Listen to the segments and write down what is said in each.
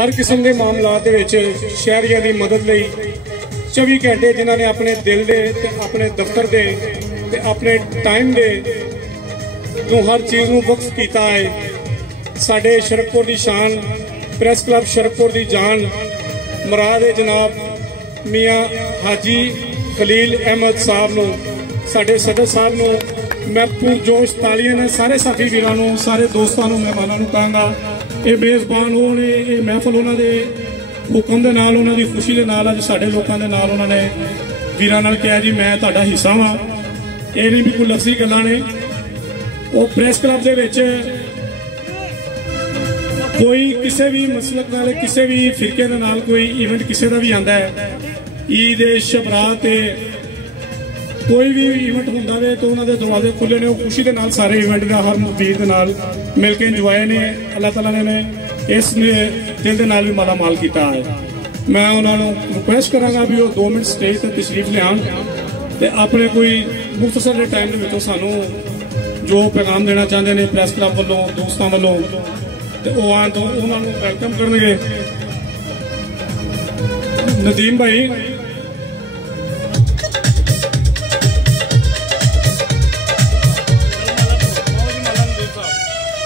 हर किस्म के मामलात शहरियों की मदद लई 24 घंटे जिन्होंने अपने दिल दे अपने दफ्तर दे अपने टाइम दे हर चीज़ में वक्फ किया है। साडे शरकपुर की शान प्रेस क्लब शरकपुर की जान मुराद है जनाब मियाँ हाजी खलील अहमद साहब नूं साडे सदर साहब नूं मैं पुरजोश तालियां ने सारे साथी वीरां नूं सारे दोस्तां नूं मेहमानां नूं कहांगा ये मेज़बान हो ने ये महफल उन्होंने हुक्म के नाल उन्होंने खुशी के नाल अज साडे लोकां दे नाल उन्होंने वीरां नाल कहा जी मैं तुहाडा हिस्सा वां। ये नहीं भी कोई लफ्जी गल्लां ने। वो प्रेस क्लब दे विच कोई किसी भी मसलक नाल किसी भी फिरके दे नाल कोई इवेंट किसी का भी आंदा है ईद शबरात कोई भी इवेंट होंदा वे तो उन्होंने दरवाजे खुले ने खुशी के नाल सारे इवेंट का हर वीर के नाल मिल के इंजॉय ने अल्लाह ताला ने इस दिल के नाल भी माला माल किया है। मैं उन्होंने रिक्वेस्ट करांगा भी वो 2 मिनट स्टेज पर तशरीफ लियान ते अपने कोई मुख्तसर के टाइम के सानू जो पैगाम देना चाहते हैं प्रेस क्लब वालों दोस्तों वालों तो वो आन तो उन्होंने वेलकम करेंगे। नदीम भाई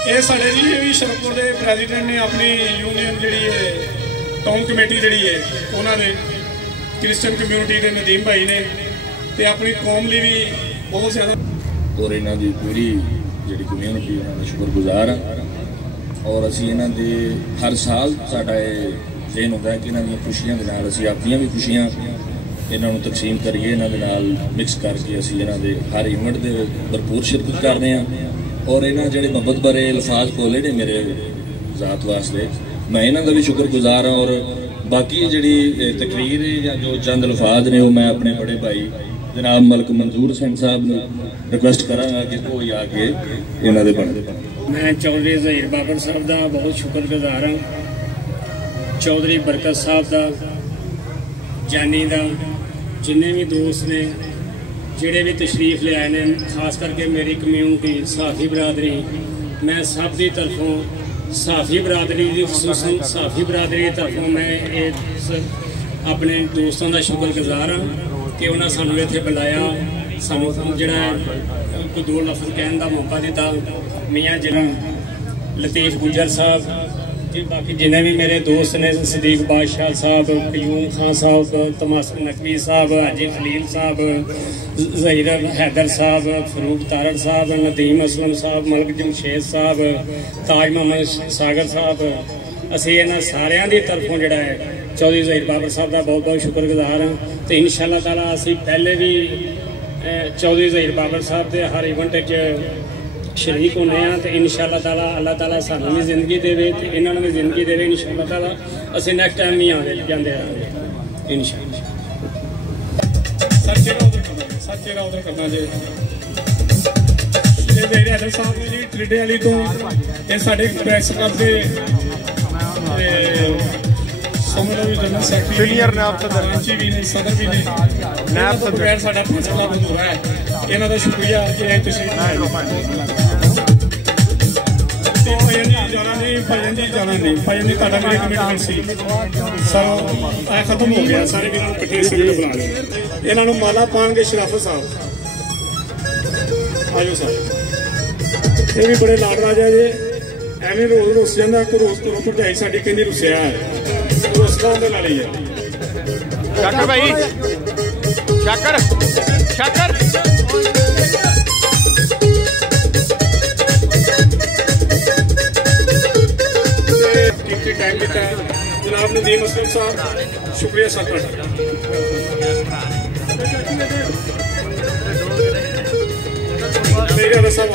ये साढ़े जी भी शरकपुर के प्रेजिडेंट ने अपनी यूनियन जी टाउन कमेटी जी है उन्होंने क्रिश्चियन कम्यूनिटी के नदीम भाई ने ते अपनी कौम लिए भी बहुत ज़्यादा और इन्हों की पूरी जी कम्यूनिटी उन्होंने शुक्रगुजार हाँ और असी इन्हों के हर साल साडा जहन होता है कि इन्हों खुशियों के नाल असी अपनियां भी खुशियां इन्हों तकसीम करिए इन्हों के नाल मिक्स करके असी इन्हों के हर इवेंट के भरपूर शिरकत करते हैं। और इन्होंने जोड़े मोहब्बत भरे अल्फाज बोले ने मेरे जात वास्ते मैं इन्हों का भी शुक्रगुजार हाँ। और बाकी जी तकरीर या जो चंद अल्फाज ने वो मैं अपने बड़े भाई जनाब मलक मंजूर सिंह साहब ने रिक्वेस्ट करांगा कि वो ही आके इन्होंने बनते। मैं चौधरी ज़हीर बाबर साहब का बहुत शुक्रगुजार हाँ। चौधरी बरकत साहब का जानी का जिन्ने भी दोस्त ने जिहड़े भी तशरीफ ले आए हैं खास करके मेरी कम्यूनिटी साफी बरादरी मैं सब की तरफों साफी बरादरी की खसूसन साफी बरादरी की तरफों मैं अपने दोस्तों का शुक्रगुजार हाँ कि उन्हें सानू इत्थे बुलाया सानू जिहड़ा कोई 2 लफ्ज़ कहने का मौका दिता। मियाँ जिला लतीफ गुजर साहब जी बाकी जिन्हें भी मेरे दोस्त ने सदीक बादशाह साहब क्यूम खान साहब तमासर नकवी साहब हाजी खलील साहब ज़हीर हैदर साहब फरूक तारड़ साहब नदीम असलम साहब मलक जमशेद साहब ताज मोहम्मद सागर साहब असी इन्होंने सारिया की तरफों जोड़ा है चौधरी ज़हीर बाबर साहब का बहुत बहुत शुक्रगुजार हाँ। तो इंशाअल्लाह ताला असी पहले भी चौधरी ज़हीर बाबर साहब के हर इवेंट शरीक होने तो इंशाअल्लाह ताला अल्लाह ताला सानू भी जिंदगी देवे तो इन्होंने भी जिंदगी देवे इंशाअल्लाह ताला असी नेक्स्ट टाइम ही आते जाते रहेंगे इंशाअल्लाह। साहब ने जी ट्रिडे वाली तो साढ़े प्रेस क्लब के सीनियर नायब सदर भी ने सदर भी ने नायब सदर साडा प्रेस क्लब अधूरा है इन्हों का शुक्रिया कि तशरीफ खत्म हो गया सारे बुला लिया इन्हों माला पाएंगे शराफत साहब आजो साहब ये भी बड़े लाड राजा जे एवं रोज रुस जाता कोई रोज तो भरजाई साड़ी कहती रुसिया है रुसदा उहदे नाल ही है। शाकर भाई शाकर शाकर टाइम दिता जनाब नदीम असलम साहब शुक्रिया सर मेरे साहब